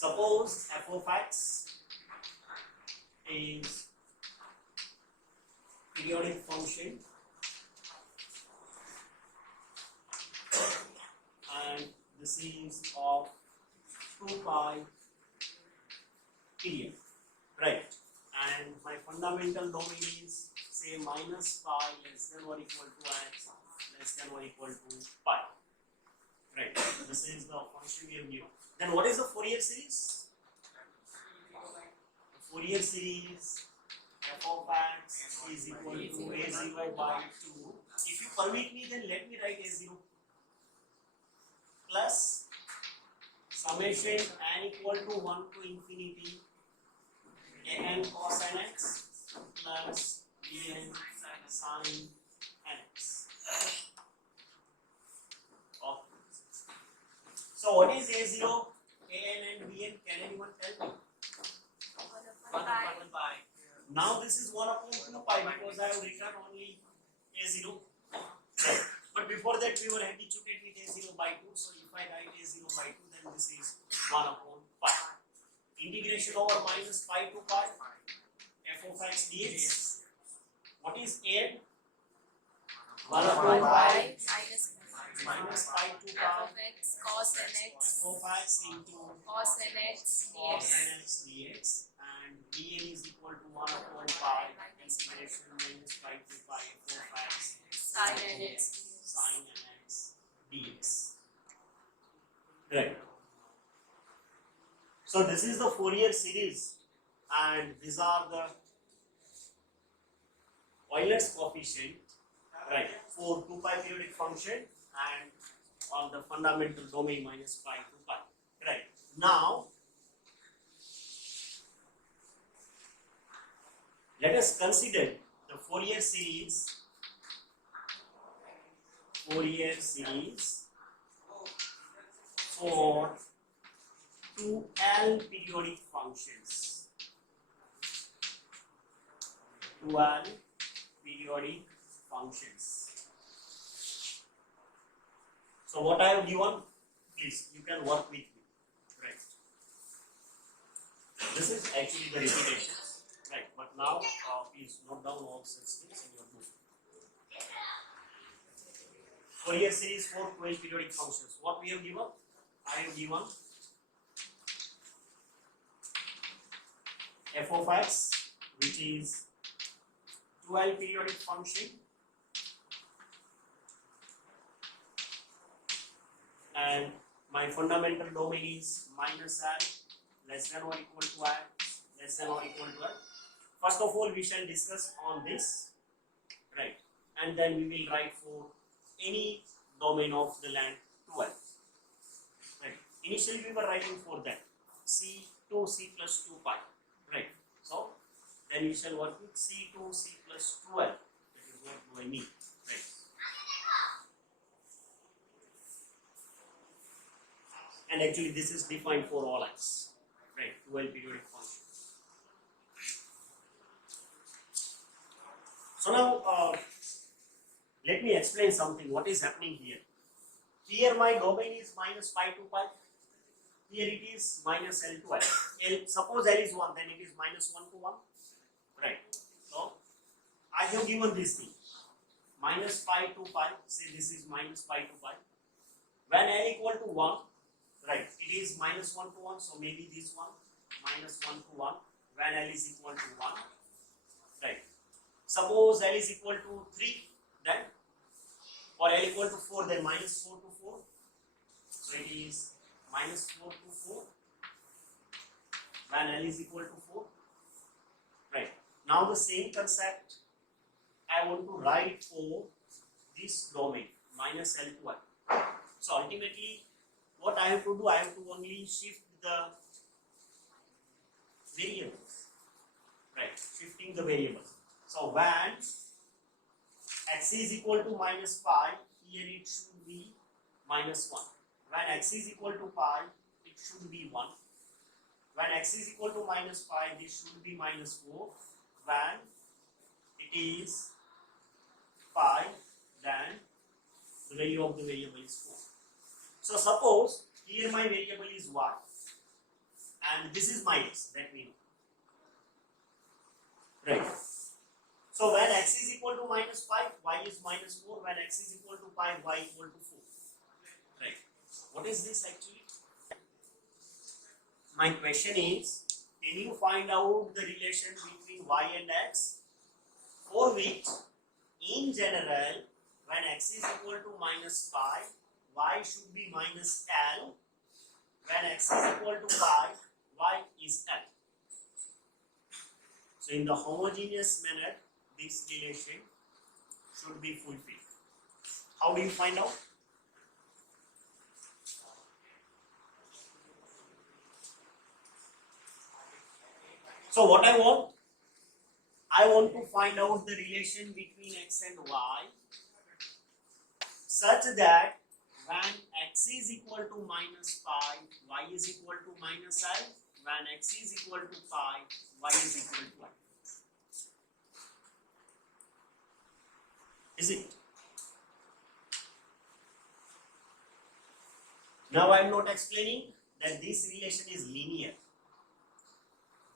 Suppose f of x is periodic function and this is of 2 pi period, right? And my fundamental domain is say minus pi less than or equal to x less than or equal to pi, right? This is the function we have given. Then what is the Fourier series? The Fourier series f of x is equal to a0 by 2. If you permit me, then let me write a0 plus summation n equal to 1 to infinity an cos nx plus bn sin nx. Okay. So what is a0, an and bn? Can anyone tell me? 1 upon pi. Now this is 1 upon 2 pi because I have written only a0. Right. But before that we were habituated with a0 by 2. So if I write a0 by 2, then this is 1 upon pi. Integration over minus pi to pi f of x dx. What is n? 1 upon pi minus pi to pi F of x cos nx f of x into cos nx cos dx. nx dx, and dn is equal to 1 upon pi integration minus pi to pi f of x Sin nx sin nx dx. Right. So this is the Fourier series, and these are the Euler's coefficient, right, for 2 pi periodic function and on the fundamental domain minus pi to pi. Right. Now let us consider the Fourier series for 2L-periodic functions. 2L-periodic functions. So what I have given, please you can work with me. Right. This is actually the repetition. Right. But now please note down all such things in your book. Fourier series for 2L periodic functions. What we have given? I have given f of x, which is 2L periodic function, and my fundamental domain is minus L less than or equal to L less than or equal to L. First of all, we shall discuss on this, right, and then we will write for any domain of the length 2L. Right. Initially we were writing for that c plus 2 pi. Right. So then we shall work with c plus 2L. That is what do I mean. Right. And actually this is defined for all x. Right. 2L periodic function. So now let me explain something. What is happening here? Here my domain is minus pi to pi. Here it is minus L to L. Suppose L is 1, then it is minus 1 to 1. Right. So I have given this thing. Minus pi to pi. Say this is minus pi to pi. When L equal to 1, right, it is minus 1 to 1. So maybe this one, minus 1 to 1. When L is equal to 1. Right. Suppose L is equal to 3, then, or L equal to 4, then minus 4 to 4. So it is minus 4 to 4 when L is equal to 4. Right. Now the same concept I want to write for this domain minus L to L. So ultimately what I have to do, I have to only shift the variables. Right. Shifting the variables. So when x is equal to minus pi, here it should be minus 1. When x is equal to pi, it should be 1. When x is equal to minus pi, this should be minus 4. When it is pi, then the value of the variable is 4. So suppose here my variable is y. and this is minus, that we know. Right. So when x is equal to minus 5, y is minus 4. When x is equal to 5, y equal to 4. Right. What is this actually? My question is, can you find out the relation between y and x, for which in general when x is equal to minus 5, y should be minus L. When x is equal to 5, y is L. So in the homogeneous manner, this relation should be fulfilled. How do you find out? So what I want to find out the relation between x and y such that when x is equal to minus 5, y is equal to minus L. When x is equal to 5, y is equal to L. Is it? Now I am not explaining that this relation is linear.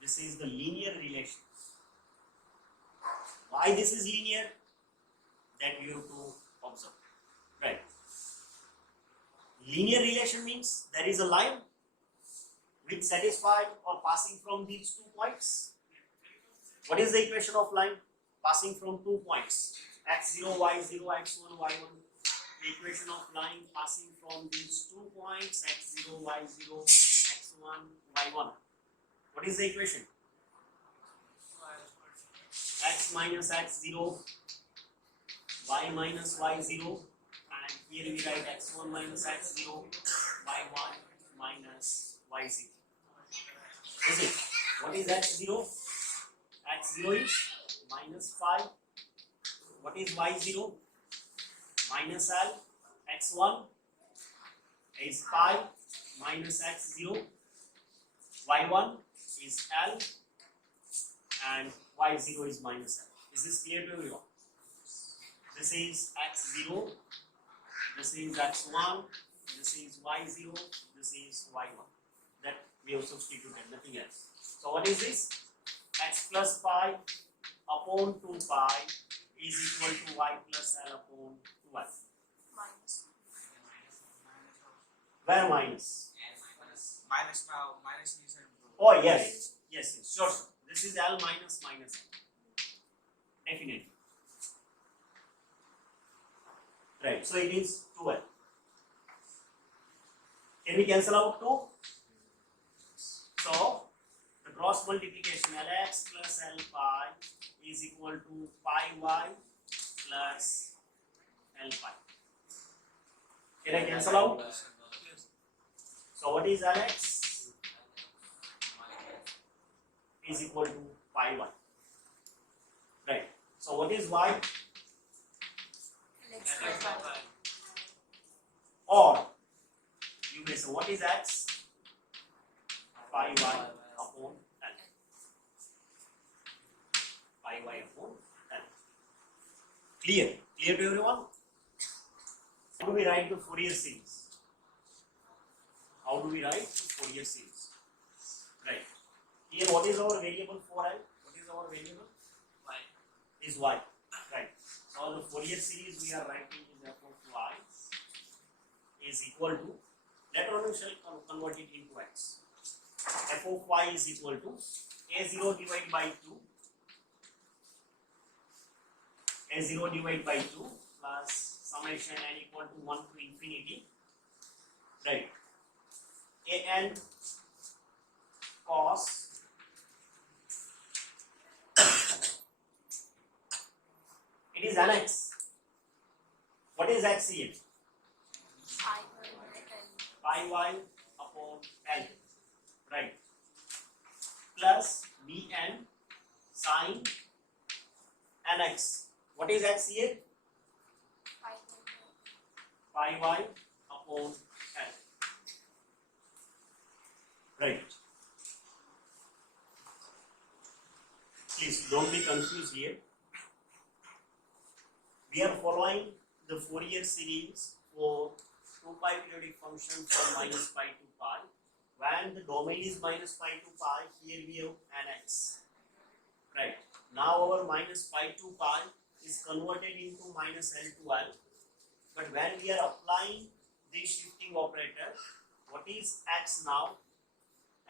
This is the linear relation. Why this is linear? That you have to observe. Right. Linear relation means there is a line which satisfies or passing from these 2 points. What is the equation of line passing from 2 points? x0, y0, x1, y1. The equation of line passing from these 2 points, x0, y0, x1, y1. What is the equation? X minus x0, y minus y0, and here we write x1 minus x0, y1 minus y0. Is it? What is x0? X0 is minus 5. What is y0? Minus L. X1 is 5 minus x0. Y1 is L and y0 is minus L. Is this clear to everyone? This is x0, this is x1, this is y0, this is y1. That we have substituted, nothing else. So what is this? X plus pi upon 2 pi is equal to y plus L upon 2L. Minus. Where minus? Minus now, minus is Oh yes, yes, sure. This is L minus minus L. Definitely. Right, so it is 2L. Can we cancel out 2? So the cross multiplication Lx plus L pi is equal to pi y plus L pi. Can I cancel out? So what is Lx? Is equal to pi y. Right. So what is y? X plus y. Or you may say what is x? Pi y upon L. Pi y upon L. Clear? Clear to everyone? How do we write the Fourier series? How do we write the Fourier series? Right. Here what is our variable for L? What is our variable? Y. Is y. Right. So the Fourier series we are writing is f of y is equal to, later on we shall convert it into x. F of y is equal to a0 divided by 2, a0 divided by 2 plus summation n equal to 1 to infinity. Right. An cos it is an x. What is x here? Pi y L. Pi y upon L. Right. Plus Bn sin nx. What is x here? Pi y. Pi y upon L. Right. Please don't be confused here. We are following the Fourier series for 2 pi periodic function from minus pi to pi, when the domain is minus pi to pi, here we have nx. Right. Now our minus pi to pi is converted into minus L to L. But when we are applying this shifting operator, what is x now?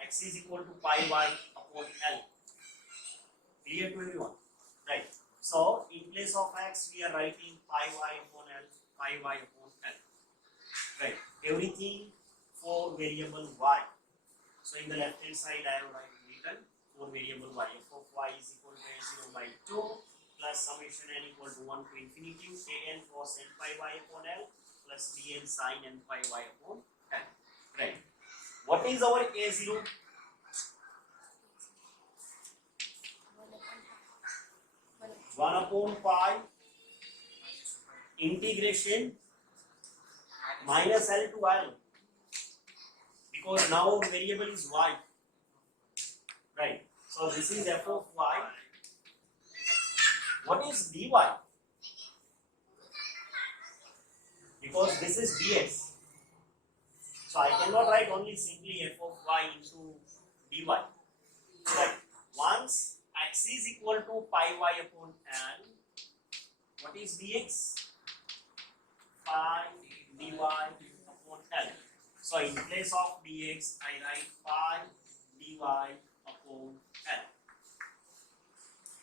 X is equal to pi y upon L. Clear to everyone? Right. So in place of x, we are writing pi y upon L, pi y upon L. Right. Everything for variable y. So in the left hand side, I have written for variable y. F of y is equal to a0 by 2 plus summation n equal to 1 to infinity a n cos n pi y upon L plus b n sin n pi y upon L. Right. What is our a0? 1 upon pi integration minus L to L, because now our variable is y. Right. So this is f of y. What is dy? Because this is dx. So I cannot write only simply f of y into dy. Right. Once x is equal to pi y upon L, what is dx? Pi dy upon L. So in place of dx, I write pi dy upon L.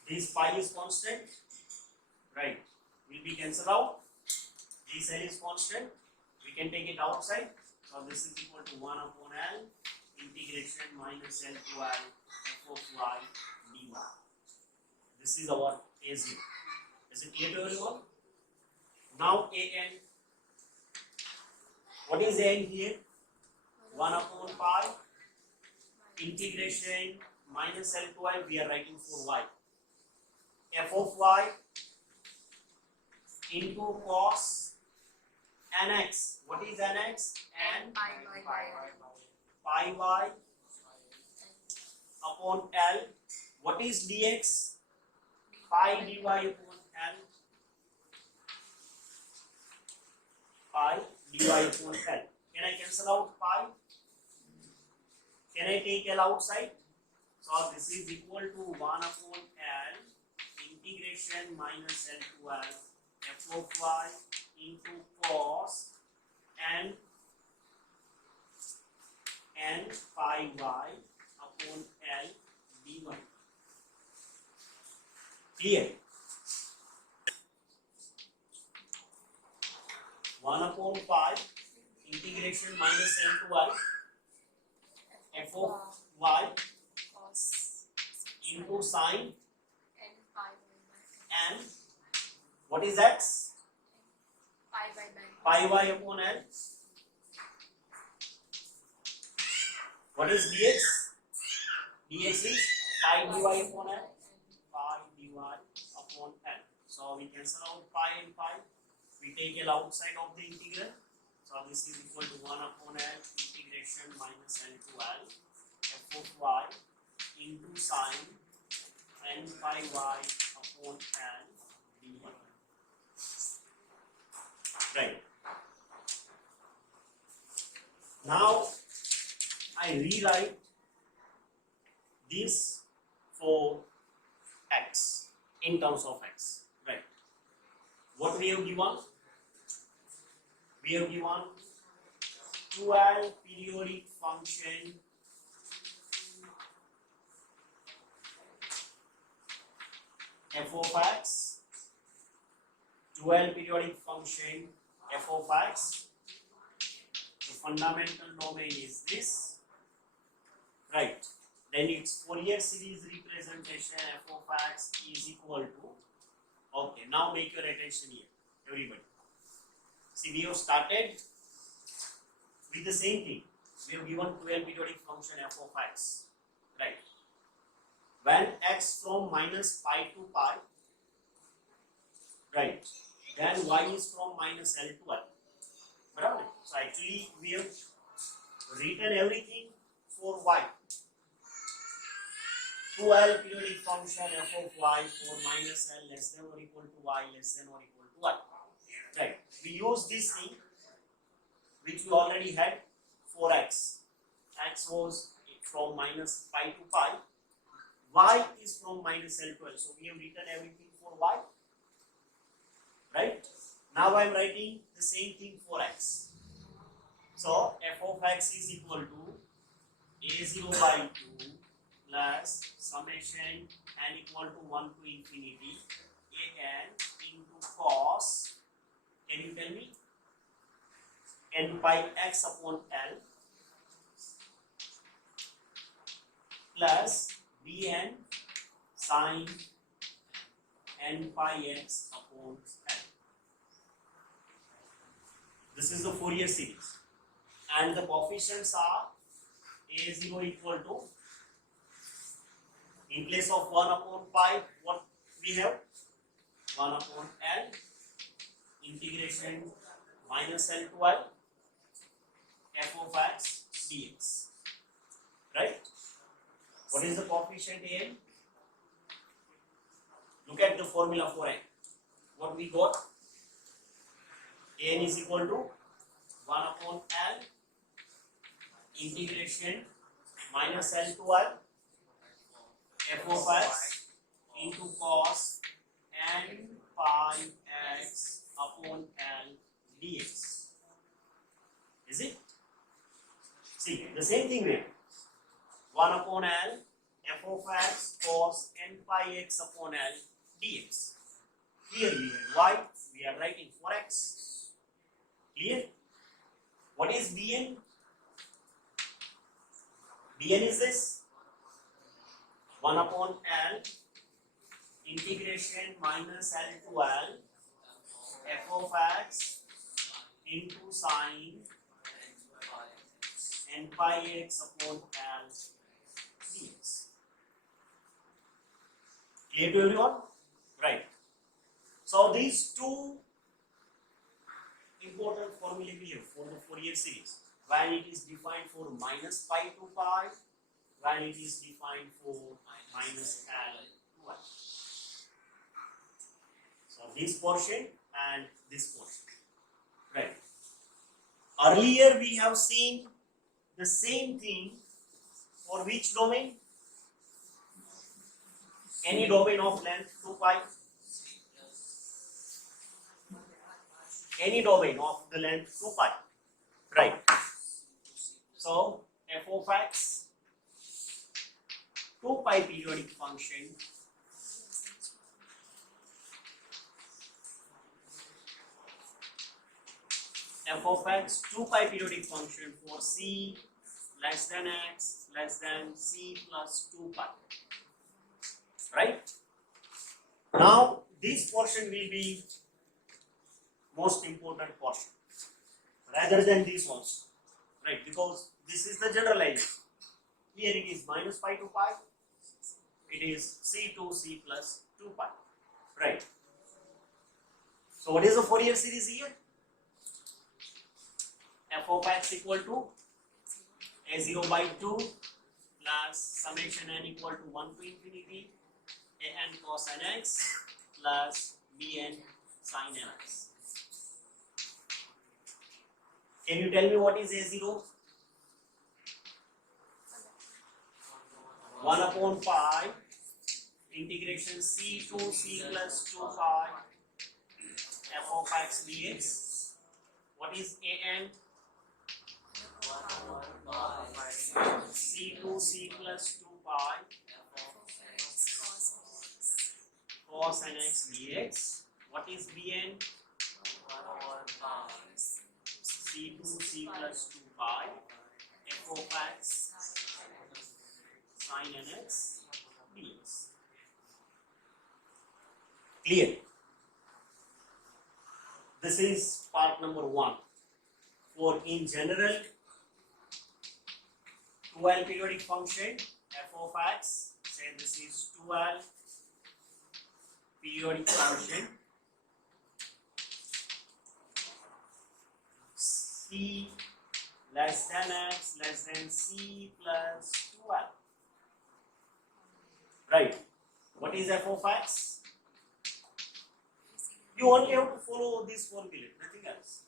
This pi is constant, right? Will be cancelled out. This L is constant. We can take it outside. So this is equal to 1 upon L integration minus L to L f of y dy. This is our a0. Is it clear to everyone? Now an. What is an here? 1 upon pi integration minus L to L. We are writing for y. F of y into cos nx. What is nx? N pi y by L. pi y upon L. What is dx? Pi dy upon L. Pi dy upon L. Can I cancel out pi? Can I take L outside? So this is equal to 1 upon L integration minus L to L f of y into cos n pi y upon L dy. Clear? 1 upon pi integration minus L to L f of y Cos into sine n pi y by L. n. What is x? Pi y by L. Pi y upon L. What is dx? Dx is pi dy upon L. Pi dy upon L. So we cancel out pi and pi. We take L outside of the integral. So this is equal to 1 upon L integration minus L to L f of y into sine n pi y upon L dy. Right. Now I rewrite this for x in terms of x. Right. What we have given? We have given 2L-periodic function f of x, 2L-periodic function f of x. The fundamental domain is this, right? Then its Fourier series representation f of x is equal to. Okay, now make your attention here, everybody. See, we have started with the same thing. We have given 2L-periodic function f of x, right? When x from minus pi to pi, right? Then y is from minus L to L. Right? So actually we have written everything for y. 2L-periodic function f of y for minus L less than or equal to y less than or equal to y. Right. We use this thing which we already had for x, x was from minus pi to pi, y is from minus L to L. So we have written everything for y, right? Now I am writing the same thing for x. So f of x is equal to a0 by 2 plus summation n equal to 1 to infinity an into cos, can you tell me, n pi x upon L plus bn sin n pi x upon L. This is the Fourier series, and the coefficients are a0 equal to, in place of 1 upon pi, what we have? 1 upon L integration minus L to L f of x dx, right? What is the coefficient an? Look at the formula for n. What we got? An is equal to 1 upon L integration minus L to L f of x into cos n pi x upon L dx. Is it? See, the same thing there. 1 upon L f of x cos n pi x upon L dx. Here we have y, we are writing for x. Clear? What is bn? bn is this 1 upon L integration minus L to L f of x into sin n pi x upon L dx. Clear to everyone? Right. So these two important formulae we have for the Fourier series. When it is defined for minus pi to pi, when it is defined for minus L to L. So this portion and this portion. Right. Earlier we have seen the same thing for which domain? Any domain of length 2 pi. Any domain of the length 2 pi. Right. So f of x 2 pi periodic function f of x 2 pi periodic function for c less than x less than c plus 2 pi. Right? Now this portion will be most important portion rather than this ones, right? Because this is the generalization. Here it is minus pi to pi, it is c to c plus 2 pi, right? So what is the Fourier series here? F of x equal to a0 by 2 plus summation n equal to 1 to infinity an cos nx plus bn sin nx. Can you tell me what is a0? 1 upon pi integration c to c plus 2 pi f of x dx. What is an? c to c plus 2 pi cos nx dx. What is bn? c to c plus 2 pi f of x sin nx dx. Clear? This is part number 1. For in general 2L periodic function f of x, say this is 2L periodic function c less than x less than c plus 2L. Right. What is f of x? You only have to follow this formula, nothing else.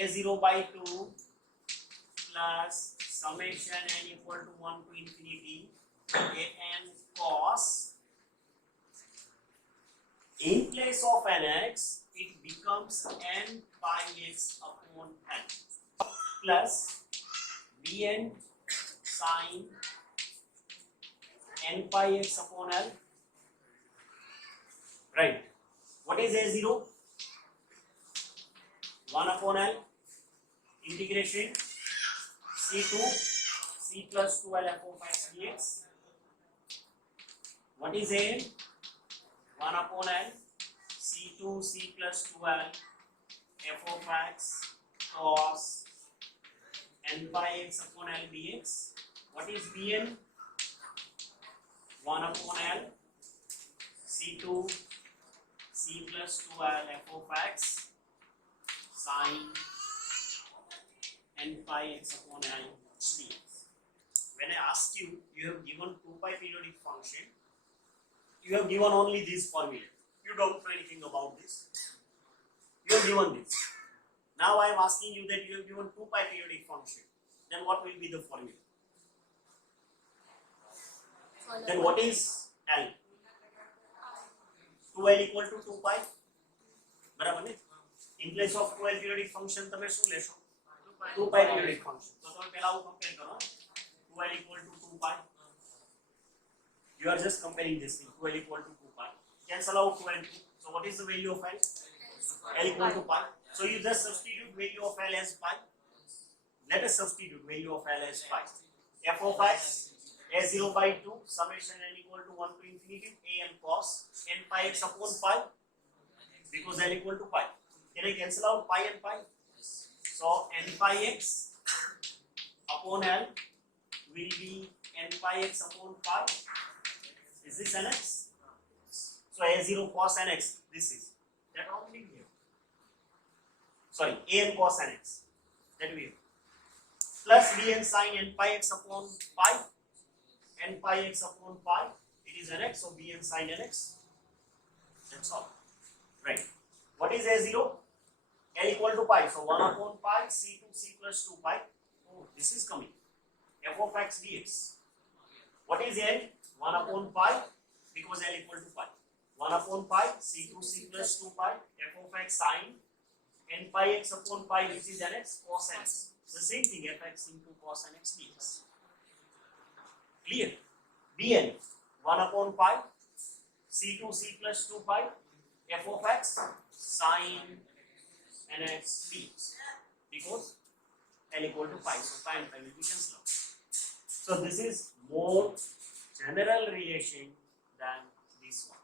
a0 by 2 plus summation n equal to 1 to infinity an cos. In place of nx, it becomes n pi x upon n plus bn sin n pi x upon l. Right. What is a0? 1 upon l integration c2 c plus 2l f of x dx. What is a? 1 upon l c2 c plus 2l f of x cos n pi x upon l dx. What is bn? 1 upon l c2 c plus 2l f of x sin n pi x upon l dx. When I asked you, you have given 2 pi periodic function, you have given only this formula. You don't know anything about this. You have given this. Now I am asking you that you have given 2 pi periodic function. Then what will be the formula? Then what is L? 2L equal to 2 pi. બરાબર ને? In place of 2L periodic function તમે શું લેશો? 2 pi periodic function. તો તમે પહેલા આવું compare કરો. 2L equal to 2 pi. You are just comparing this thing. 2L equal to 2 pi. Cancel out 2 and 2. So what is the value of L? L equal to pi. So you just substitute value of L as pi. Let us substitute value of L as pi. F of x a0 by 2 summation n equal to 1 to infinity a n cos n pi x upon pi, because L equal to pi. Can I cancel out pi and pi? So n pi x upon L will be n pi x upon pi. Is this nx? So a0 cos nx, this is that only we have. Sorry, a n cos nx, that we have. Plus bn sin n pi x upon pi, n pi x upon pi, it is nx, so bn sin nx. That's all. Right. What is a0? L equal to pi, so 1 upon pi, c2 c plus 2 pi. Oh, this is coming. F of x dx. What is n? 1 upon pi, because L equal to pi. 1 upon pi, c2 c plus 2 pi, f of x sin n pi x upon pi, which is nx, cos nx. The same thing, fx into cos nx dx. Clear? Bn 1 upon pi, c2 c plus 2 pi, f of x sin nx dx, because L equal to pi, so pi and pi will be cancelled out. So this is more general relation than this one.